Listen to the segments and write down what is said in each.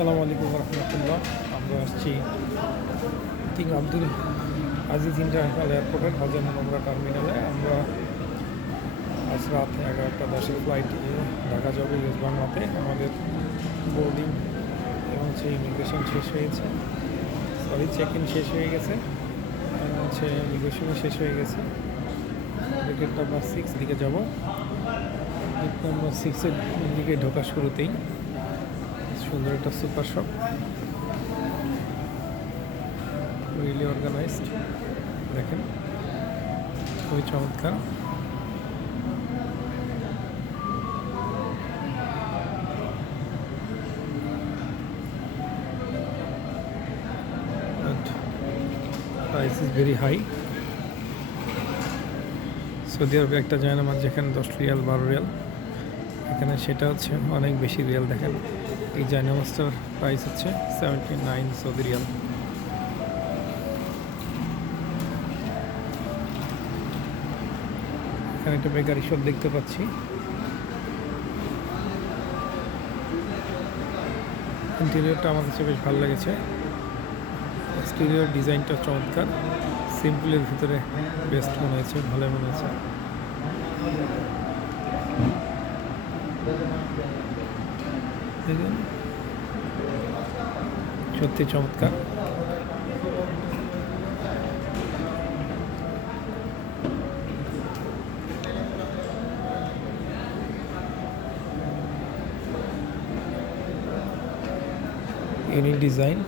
আসসালামু আলাইকুম রহমতুল্লাহ আমরা আসছি কিং আব্দুল আজিজ ইন্টারন্যাশনাল এয়ারপোর্টের হজর নোংরা টার্মিনালে। আমরা আজ রাত এগারোটা দশের ফ্লাইট ঢাকা যাব ইউএস বাংলাতে। আমাদের বোর্ডিং এবং হচ্ছে ইমিগ্রেশন শেষ হয়েছে। সরি চেক ইন শেষ হয়ে গেছে। হচ্ছে ইমিগ্রেশনও শেষ হয়ে গেছে। গেট নাম্বার সিক্স দিকে যাব। গেট নাম্বার সিক্সের দিকে ঢোকা শুরুতেই। সুন্দর একটা সুপার শপ। রিয়েলি অর্গানাইজড দেখেন, খুবই চমৎকার। Price is very high Saudi আরবে একটা জায়নামাজ যেখানে দশ রিয়াল, বারো রিয়াল। এখানে সেটা হচ্ছে অনেক বেশি রিয়াল, দেখেন। এই জায়নামাজটার প্রাইস হচ্ছে সেভেন্টি নাইন সৌদি রিয়াল। এখানে একটা বেকারি শপ দেখতে পাচ্ছি। ইন্টেরিয়রটা আমার কাছে বেশ ভালো লেগেছে। এক্সটেরিয়র ডিজাইনটা চমৎকার। সিম্পলের ভিতরে বেস্ট মনে হয়েছে ভালো মনে হয়েছে। দেখুন সত্যি চমৎকার ইউনিক ডিজাইন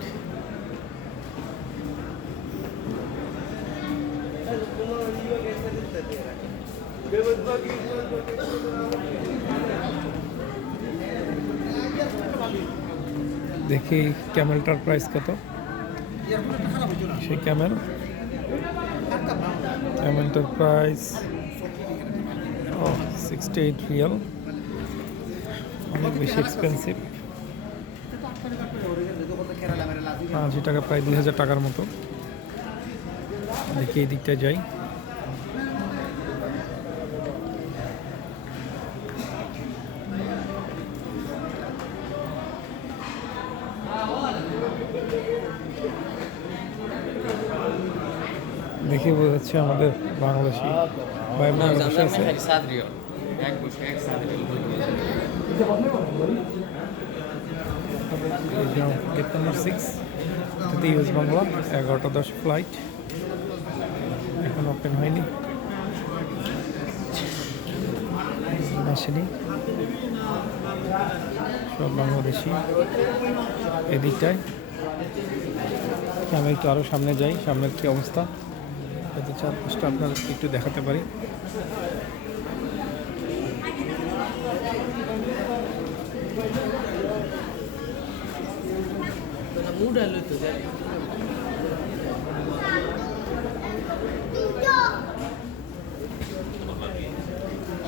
দেখি ক্যামেলটার প্রাইস কত? সেই ক্যামেল। ক্যামেলটার প্রাইস, ও সিক্সটি এইট রিয়াল অনেক বেশি এক্সপেন্সিভ আশি টাকা প্রায় দুই হাজার টাকার মতো। দেখি এই দিকটা যাই। দেখে বোঝা যাচ্ছে আমাদের Bangladeshi gate number six US Bangla এগারোটা দশ ফ্লাইট এখন ওপেন হয়নি। আসেনি। সব বাংলাদেশি। এদিকটায়। আমি একটু আরও সামনে যাই সামনের কী অবস্থা? যাতে চারপাশটা আপনাদেরকে একটু দেখাতে পারি।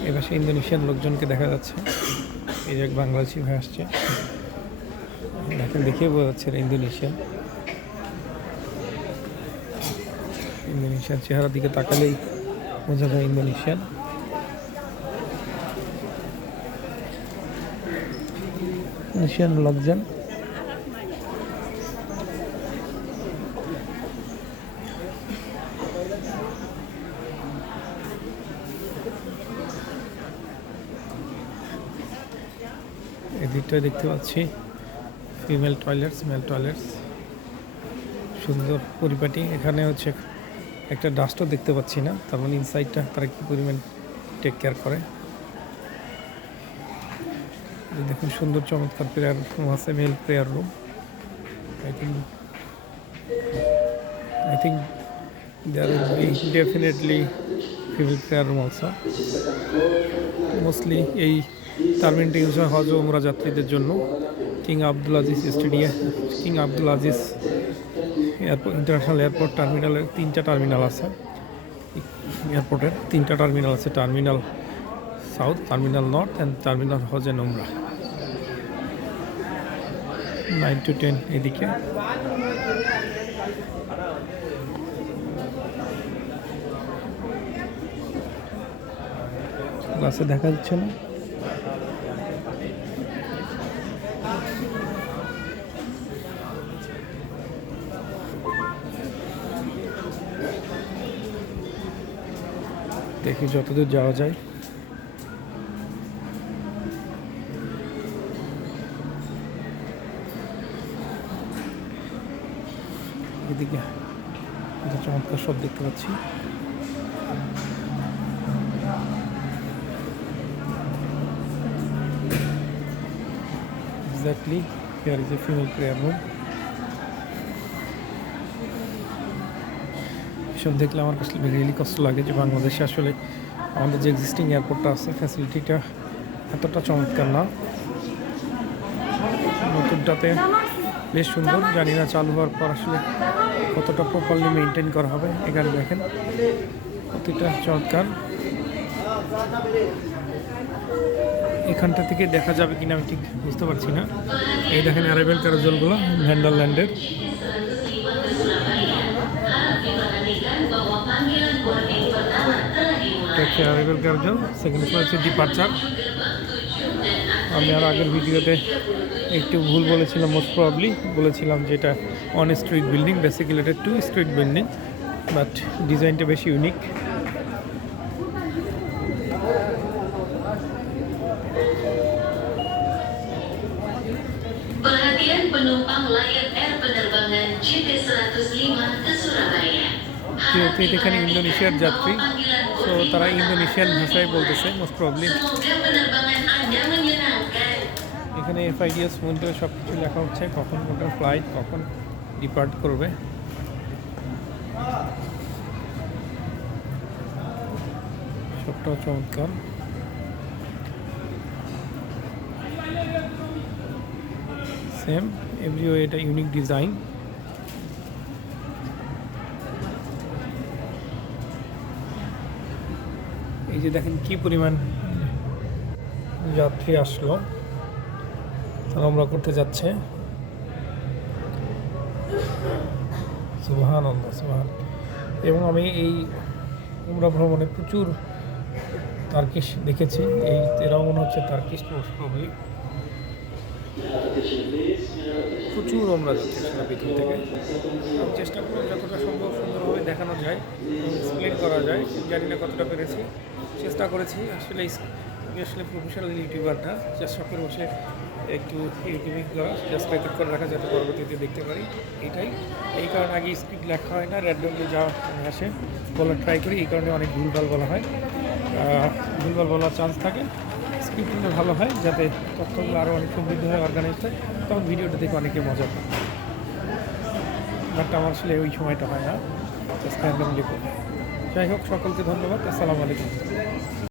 এবার সে ইন্দোনেশিয়ান লোকজনকে দেখা যাচ্ছে। এই যে বাংলাদেশি ভাই আসছে। দেখেন, দেখিয়ে বোঝা যাচ্ছে ইন্দোনেশিয়ান। ইন্দোনেশিয়ান চেহারার দিকে তাকালেই বোঝা যায় ইন্দোনেশিয়ান ইন্দোনেশিয়ান লোকজন। এদিকটায় দেখতে পাচ্ছি ফিমেল টয়লেটস, মেল টয়লেটস। সুন্দর পরিপাটি। এখানে হচ্ছে একটা ডাস্টও দেখতে পাচ্ছি না। তার মানে ইনসাইডটা তারা কী পরিমাণ টেক কেয়ার করে? দেখুন, সুন্দর, চমৎকার প্রেয়ার রুম আছে male prayer room I think I think be definitely female prayer room also mostly এই টার্মিনটা ইউজ হয় হজ ও উমরা যাত্রীদের জন্য। King Abdul Aziz stadium King Abdul Aziz airport international airport টার্মিনালের তিনটা টার্মিনাল আছে। এয়ারপোর্টের তিনটা টার্মিনাল আছে terminal south terminal north and terminal হজে নোমরা নাইন টু টেন এদিকে। ক্লাসে দেখা যাচ্ছে না। দেখি যতদূর যাওয়া যায়। এদিকে চমৎকার সব দেখতে পাচ্ছি। Exactly, here is a female prayer room. দেখলে আমার কাছে রিয়েলি কষ্ট লাগে যে বাংলাদেশে আসলে আমাদের যে এক্সিস্টিং এয়ারপোর্টটা আছে ফ্যাসিলিটিটা এতটা চমৎকার না। নতুনটাতে বেশ সুন্দর, জানি না চালু হওয়ার পর আসলে কতটা প্রপারলি মেনটেন করা হবে এখানে দেখেন। প্রতিটা চমৎকার। এখানটা থেকে দেখা যাবে কিনা আমি ঠিক বুঝতে পারছি না। এই দেখেন অ্যারাইভেল ক্যারোজলগুলো ভ্যান্ডারল্যান্ডের হচ্ছে অ্যারাইভেল ক্যারোজল সেকেন্ড ফ্লোর হচ্ছে ডিপার্চার আমি আর আগের ভিডিওতে একটু ভুল বলেছিলাম মোস্ট প্রবলি বলেছিলাম যে এটা অন স্ট্রিট বিল্ডিং বেসিক্যালি এটা টু স্ট্রিট বিল্ডিং বাট ডিজাইনটা বেশি unique Perhatian penumpang Lion Air penerbangan JT105 ke Surabaya. যেহেতু এটা এখানে ইন্দোনেশিয়ার যাত্রী সো তারা ইন্দোনেশিয়ান ভাষায় বলতেছে মোস্ট প্রবলি. এখানে এফআইডিএস মধ্যে সব কিছু লেখা হচ্ছে, কখন কোনটা ফ্লাইট কখন ডিপার্ট করবে। সবটাও চমৎকার। সেম এভরিও এটা ইউনিক ডিজাইন এই যে দেখেন কি পরিমাণ যাত্রী আসলো। আমরা করতে যাচ্ছে। সুবাহান আল্লাহ সুবাহান। এবং আমি এই উমরা ভ্রমণে প্রচুর তার্কিশ দেখেছি। এই এরাও মনে হচ্ছে তার্কিশ প্রবলি প্রচুর আমরা ভিতর থেকে। আমি চেষ্টা করব যতটা সম্ভব সুন্দরভাবে দেখানো যায় এক্সপ্লেন করা যায়। জানি না কতটা পেরেছি। চেষ্টা করেছি। আসলে আসলে প্রফেশনাল ইউটিউবার না। চেষ্টা করে বসে একটু ইউটিউবিং করা জাস্ট করে রাখা যাতে পরবর্তীতে দেখতে পারি। এটাই। এই কারণে আগে স্ক্রিপ্ট লেখা হয় না র্যান্ডমলি যা আসে, বলার ট্রাই করি। এই কারণে অনেক ভুলভাল বলা হয়। ভুলভাল বলার চান্স থাকে। স্ক্রিপ্টিংটা ভালো হয়, যাতে তথ্যগুলো আরও অনেক সমৃদ্ধ হয় অর্গানাইজ হয়। তখন ভিডিওটা দেখে অনেকে মজা পায়। বাট আমার আসলে ওই সময়টা হয় না। জাস্ট র্যান্ডমলি করি। যাই হোক, সকলকে ধন্যবাদ। আসসালামু আলাইকুম।